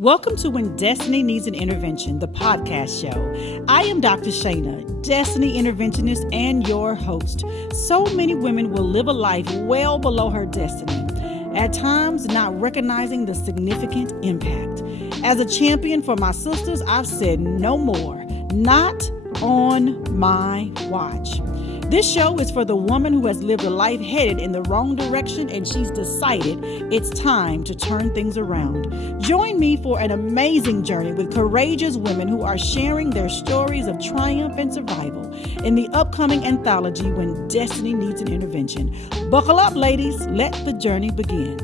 Welcome to When Destiny Needs an Intervention, the podcast show. I am Dr. Shayna, Destiny Interventionist and your host. So many women will live a life well below her destiny, at times not recognizing the significant impact. As a champion for my sisters, I've said no more, not on my watch. This show is for the woman who has lived a life headed in the wrong direction and she's decided it's time to turn things around. Join me for an amazing journey with courageous women who are sharing their stories of triumph and survival in the upcoming anthology When Destiny Needs an Intervention. Buckle up, ladies. Let the journey begin.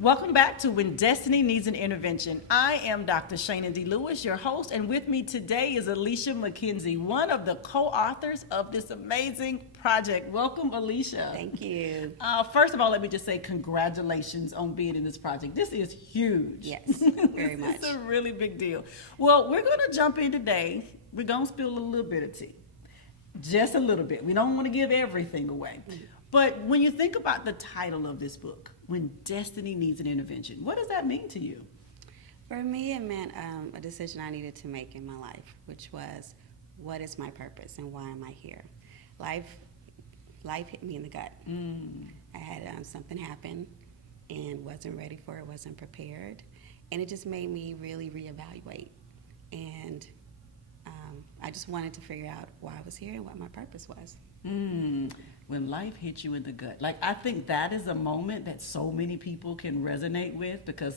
Welcome back to When Destiny Needs an Intervention. I am Dr. Shayna D. Lewis, your host, and with me today is Alicia McKenzie, one of the co-authors of this amazing project. Welcome, Alicia. Thank you. First of all, let me just say congratulations on being in this project. This is huge. Yes, very much. It's a really big deal. Well, we're going to jump in today. We're going to spill a little bit of tea, just a little bit. We don't want to give everything away. But when you think about the title of this book, When Destiny Needs an Intervention, what does that mean to you? For me, it meant a decision I needed to make in my life, which was, what is my purpose and why am I here? Life hit me in the gut. I had something happen and wasn't ready for it, wasn't prepared, and it just made me really reevaluate. And I just wanted to figure out why I was here and what my purpose was. When life hits you in the gut. Like, I think that is a moment that so many people can resonate with, because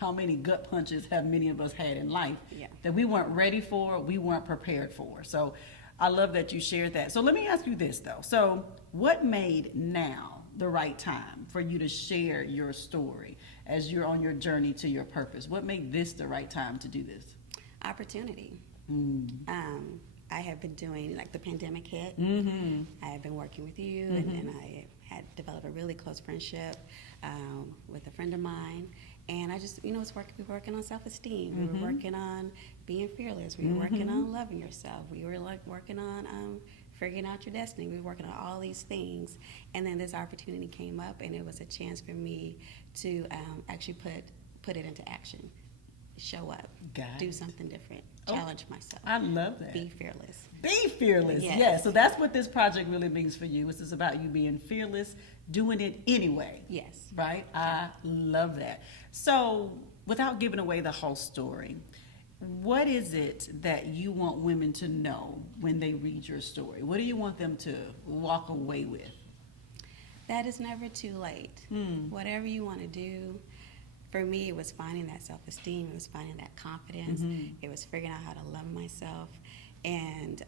how many gut punches have many of us had in life that we weren't ready for, we weren't prepared for. So I love that you shared that. So let me ask you this, though. So what made now the right time for you to share your story as you're on your journey to your purpose? What made this the right time to do this? Opportunity. I have been doing, like, the pandemic hit. I have been working with you, and I had developed a really close friendship with a friend of mine. And I just, we were working on self-esteem. We were working on being fearless. We were working on loving yourself. We were working on figuring out your destiny. We were working on all these things. And then this opportunity came up, and it was a chance for me to actually put it into action. Show up, do something different, challenge myself. I love that. Be fearless. Be fearless, yes. So that's what this project really means for you. It's about you being fearless, doing it anyway. Yes. Right? I love that. So without giving away the whole story, what is it that you want women to know when they read your story? What do you want them to walk away with? That it's never too late. Whatever you want to do. For me, it was finding that self-esteem. It was finding that confidence. It was figuring out how to love myself. And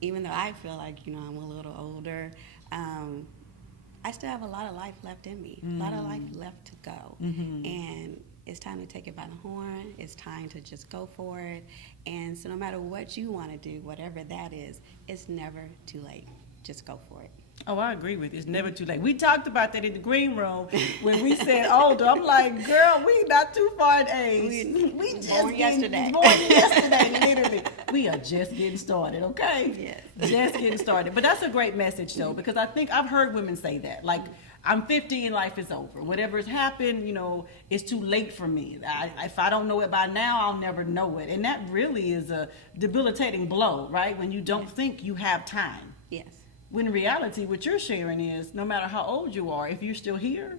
even though I feel like, I'm a little older, I still have a lot of life left in me, a lot of life left to go. And it's time to take it by the horn. It's time to just go for it. And so no matter what you want to do, whatever that is, it's never too late. Just go for it. Oh, I agree with you. It's never too late. We talked about that in the green room when we said older. I'm like, girl, we not too far in age. We just born yesterday. Literally. We are just getting started, okay? Yes. Just getting started. But that's a great message, though, because I think I've heard women say that. Like, I'm 50 and life is over. Whatever has happened, it's too late for me. If I don't know it by now, I'll never know it. And that really is a debilitating blow, right? When you don't think you have time. Yes. When in reality, what you're sharing is, no matter how old you are, if you're still here,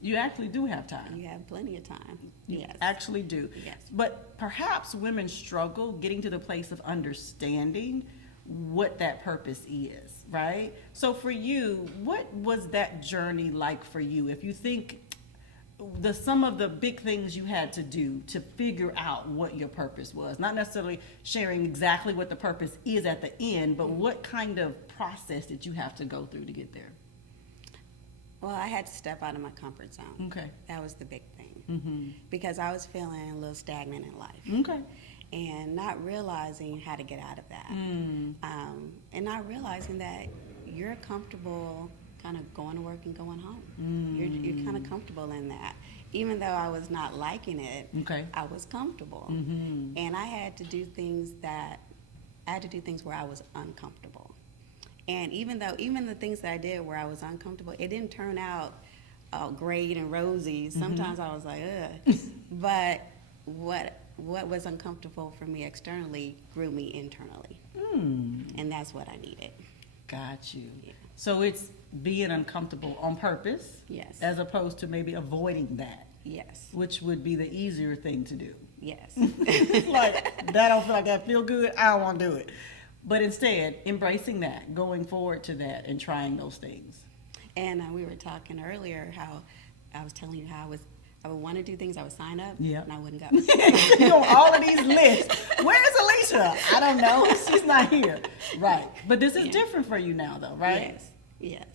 you actually do have time. You have plenty of time. You Yes. actually do. Yes. But perhaps women struggle getting to the place of understanding what that purpose is, right? So for you, what was that journey like for you? If you think some of the big things you had to do to figure out what your purpose was, not necessarily sharing exactly what the purpose is at the end, but what kind of process did you have to go through to get there? Well, I had to step out of my comfort zone. Okay. That was the big thing. Because I was feeling a little stagnant in life. Okay. And not realizing how to get out of that. And not realizing that you're comfortable kind of going to work and going home. You're kind of comfortable in that. Even though I was not liking it, I was comfortable. And I had to do things where I was uncomfortable. And even the things that I did where I was uncomfortable, it didn't turn out all great and rosy. Sometimes I was like, ugh. But what was uncomfortable for me externally grew me internally. And that's what I needed. Got you. Yeah. So it's being uncomfortable on purpose. Yes. As opposed to maybe avoiding that. Yes. Which would be the easier thing to do. Yes. Like, that don't feel like that feel good, I don't want to do it. But instead, embracing that, going forward to that, and trying those things. And we were talking earlier how I was telling you how I would want to do things, I would sign up, and I wouldn't go. You know, all of these lists. Where's Alicia? I don't know. She's not here. Right. But this is different for you now, though, right? Yes. Yes.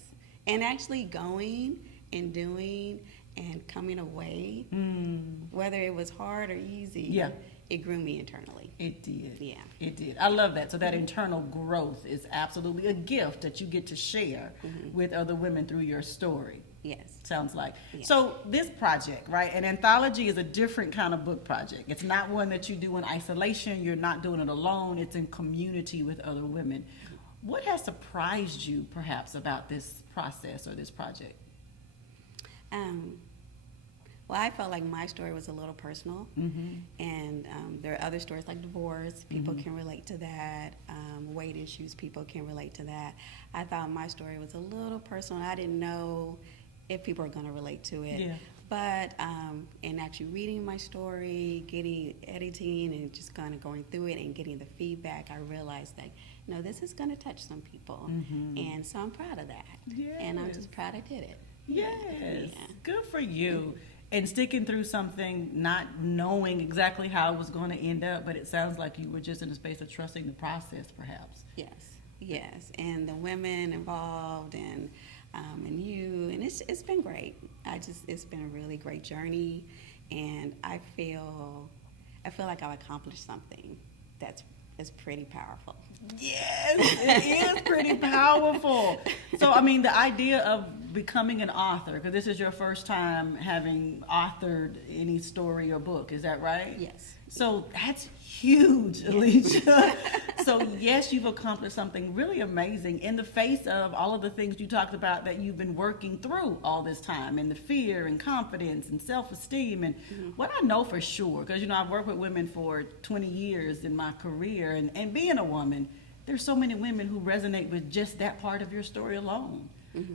And actually going and doing and coming away, whether it was hard or easy, it grew me internally. It did. Yeah. It did. I love that. So that internal growth is absolutely a gift that you get to share with other women through your story. Yes. Sounds like. Yes. So this project, right? An anthology is a different kind of book project. It's not one that you do in isolation. You're not doing it alone. It's in community with other women. What has surprised you, perhaps, about this process or this project? Well, I felt like my story was a little personal, and there are other stories like divorce. People can relate to that. Weight issues, people can relate to that. I thought my story was a little personal. I didn't know if people were going to relate to it. Yeah. But in actually reading my story, editing, and just kind of going through it and getting the feedback, I realized that, you know, this is going to touch some people. And so I'm proud of that. Yes. And I'm just proud I did it. Yes. Yeah. Good for you. And sticking through something, not knowing exactly how it was going to end up, but it sounds like you were just in a space of trusting the process, perhaps. Yes. And the women involved and you, and it's been great. It's been a really great journey, and I feel like I've accomplished something that's pretty powerful. Yes, it is pretty powerful. So, I mean, the idea of becoming an author, because this is your first time having authored any story or book, is that right? Yes. So that's huge, Alicia. So yes, you've accomplished something really amazing in the face of all of the things you talked about that you've been working through all this time, and the fear and confidence and self-esteem. And what I know for sure, because, you know, I've worked with women for 20 years in my career, and being a woman, there's so many women who resonate with just that part of your story alone.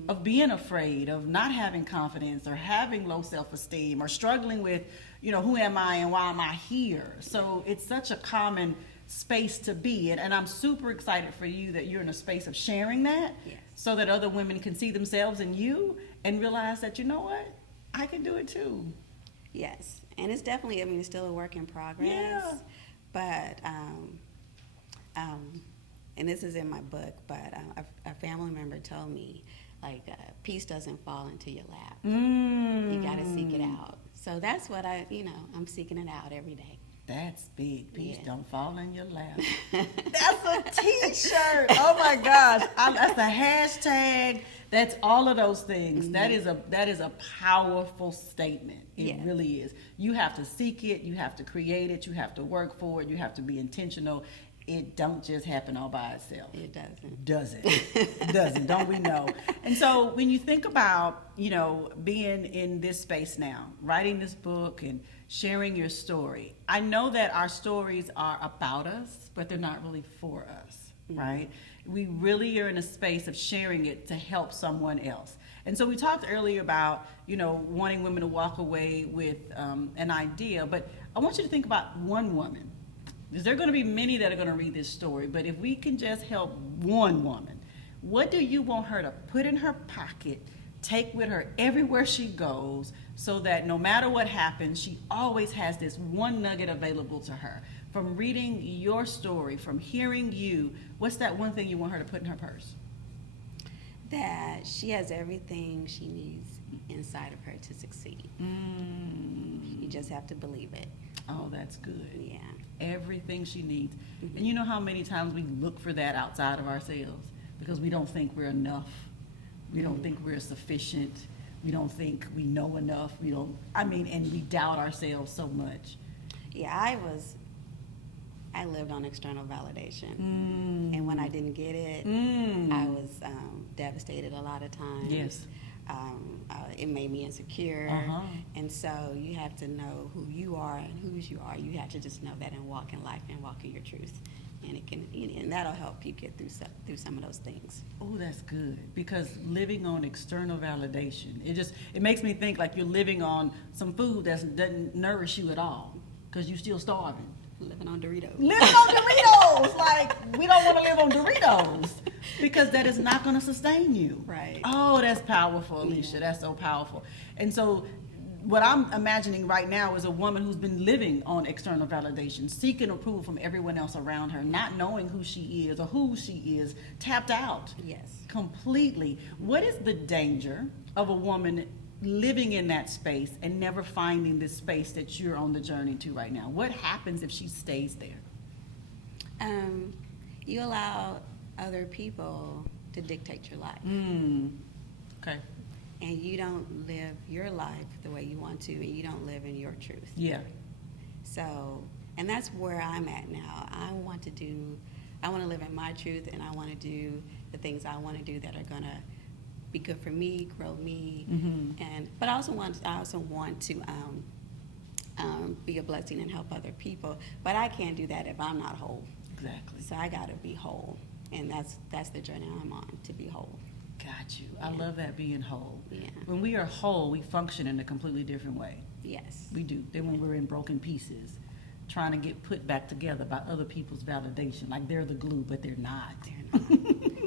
Of being afraid, of not having confidence, or having low self-esteem, or struggling with, you know, who am I and why am I here? So it's such a common space to be in, and I'm super excited for you that you're in a space of sharing that, so that other women can see themselves in you and realize that, you know what, I can do it too. Yes, and it's definitely, I mean, it's still a work in progress. Yeah. But and this is in my book, but a family member told me, like, peace doesn't fall into your lap. You got to seek it out. So that's what I'm seeking it out every day. That's big. Peace don't fall in your lap. That's a t-shirt. Oh my gosh. That's a hashtag. That's all of those things. That is a powerful statement. It really is. You have to seek it. You have to create it. You have to work for it. You have to be intentional. It don't just happen all by itself. It doesn't. Doesn't. Don't we know? And so when you think about, you know, being in this space now, writing this book and sharing your story, I know that our stories are about us, but they're not really for us, right? We really are in a space of sharing it to help someone else. And so we talked earlier about, you know, wanting women to walk away with an idea, but I want you to think about one woman. Because there are going to be many that are going to read this story, but if we can just help one woman, what do you want her to put in her pocket, take with her everywhere she goes, so that no matter what happens, she always has this one nugget available to her? From reading your story, from hearing you, what's that one thing you want her to put in her purse? That she has everything she needs inside of her to succeed. You just have to believe it. Oh, that's good. Yeah. Everything she needs. And you know how many times we look for that outside of ourselves because we don't think we're enough. We don't think we're sufficient. We don't think we know enough. And we doubt ourselves so much. Yeah, I lived on external validation. And when I didn't get it, I was devastated a lot of times. Yes. It made me insecure. Uh-huh. And so you have to know who you are and whose you are. You have to just know that and walk in life and walk in your truth. And it can, and that'll help you get through some of those things. Oh, that's good, because living on external validation, it makes me think like you're living on some food that doesn't nourish you at all, because you're still starving. Living on Doritos. Living on Doritos! Like, we don't want to live on Doritos, because that is not going to sustain you. Right. Oh, that's powerful, Alicia. Yeah. That's so powerful. And so what I'm imagining right now is a woman who's been living on external validation, seeking approval from everyone else around her, not knowing who she is or who she is, tapped out. Yes. Completely. What is the danger of a woman living in that space and never finding this space that you're on the journey to right now? What happens if she stays there? You allow other people to dictate your life. Okay. And you don't live your life the way you want to, and you don't live in your truth. Yeah. So, and that's where I'm at now. I want to live in my truth, and I want to do the things I want to do that are going to be good for me, grow me, but I also want to be a blessing and help other people. But I can't do that if I'm not whole. Exactly. So I got to be whole, and that's the journey I'm on, to be whole. Got you. Yeah. I love that, being whole. Yeah. When we are whole, we function in a completely different way. Yes. We do. Then when we're in broken pieces, trying to get put back together by other people's validation, like they're the glue, but they're not. They're not.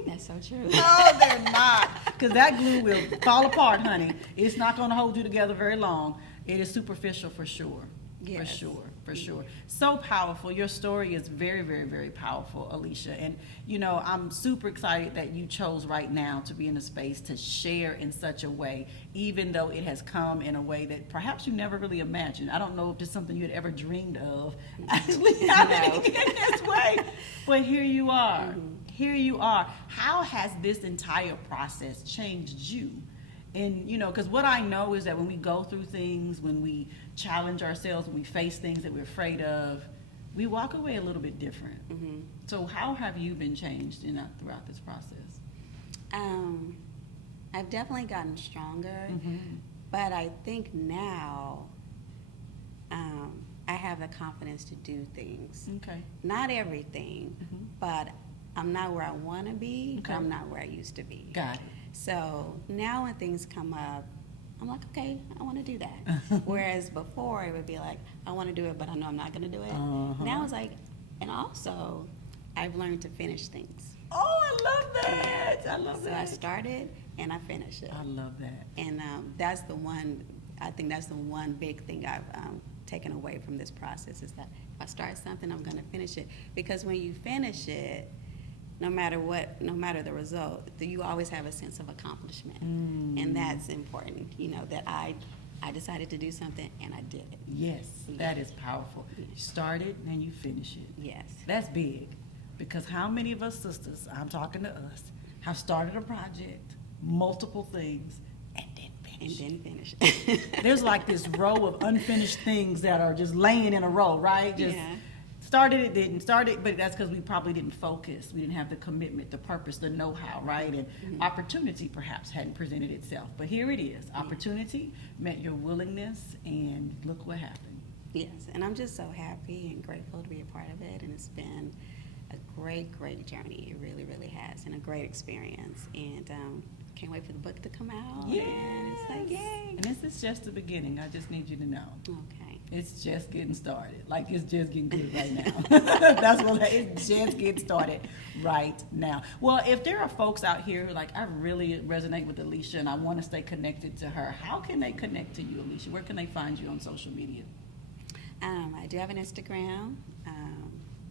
That's so true. No, they're not. Because that glue will fall apart, honey. It's not going to hold you together very long. It is superficial for sure. Yes. For sure. So powerful. Your story is very, very, very powerful, Alicia. And, I'm super excited that you chose right now to be in a space to share in such a way, even though it has come in a way that perhaps you never really imagined. I don't know if it's something you had ever dreamed of, actually happening in this way. But here you are. Mm-hmm. Here you are. How has this entire process changed you? And, because what I know is that when we go through things, when we challenge ourselves, when we face things that we're afraid of, we walk away a little bit different. Mm-hmm. So how have you been changed throughout this process? I've definitely gotten stronger, but I think now I have the confidence to do things. Okay. Not everything, but I'm not where I want to be, but I'm not where I used to be. Got it. So now when things come up, I'm like, okay, I want to do that. Whereas before it would be like, I want to do it, but I know I'm not going to do it. Now it's like, and also I've learned to finish things. Oh, I love that. I love that. So I started and I finished it. I love that. And I think that's the one big thing I've taken away from this process, is that if I start something, I'm going to finish it. Because when you finish it, no matter the result, you always have a sense of accomplishment. And that's important, that I decided to do something and I did it. Yes, that is powerful. You start it and you finish it. Yes. That's big, because how many of us sisters, I'm talking to us, have started a project, multiple things, and then finish it. There's like this row of unfinished things that are just laying in a row, right? Just started it, didn't start it, but that's because we probably didn't focus. We didn't have the commitment, the purpose, the know-how, right? And opportunity perhaps hadn't presented itself. But here it is. Opportunity met your willingness, and look what happened. Yes, and I'm just so happy and grateful to be a part of it, and it's been a great, great journey. It really, really has, and a great experience. And can't wait for the book to come out. Yes. And it's like, yay. And this is just the beginning. I just need you to know. Okay. It's just getting started. Like, it's just getting good right now. That's what it's just getting started right now. Well, if there are folks out here who I really resonate with Alicia and I want to stay connected to her, how can they connect to you, Alicia? Where can they find you on social media? I do have an Instagram.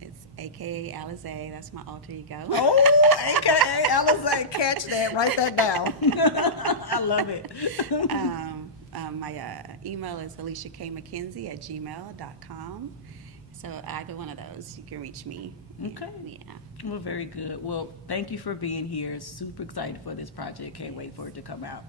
It's AKA Alicia. That's my alter ego. Oh, AKA Alicia. Catch that. Write that down. I love it. My email is aliciakmckenzie@gmail.com. So either one of those, you can reach me. Okay. Yeah. Well, very good. Well, thank you for being here. Super excited for this project. Can't wait for it to come out.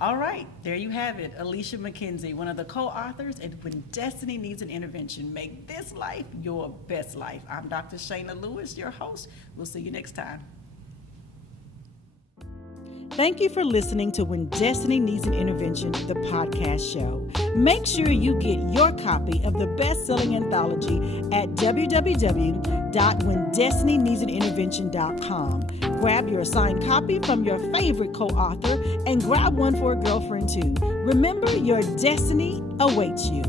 All right, there you have it. Alicia McKenzie, one of the co-authors in When Destiny Needs an Intervention, Make This Life Your Best Life. I'm Dr. Shayna Lewis, your host. We'll see you next time. Thank you for listening to When Destiny Needs an Intervention, the podcast show. Make sure you get your copy of the best-selling anthology at www.whendestinyneedsanintervention.com. Grab your signed copy from your favorite co-author and grab one for a girlfriend too. Remember, your destiny awaits you.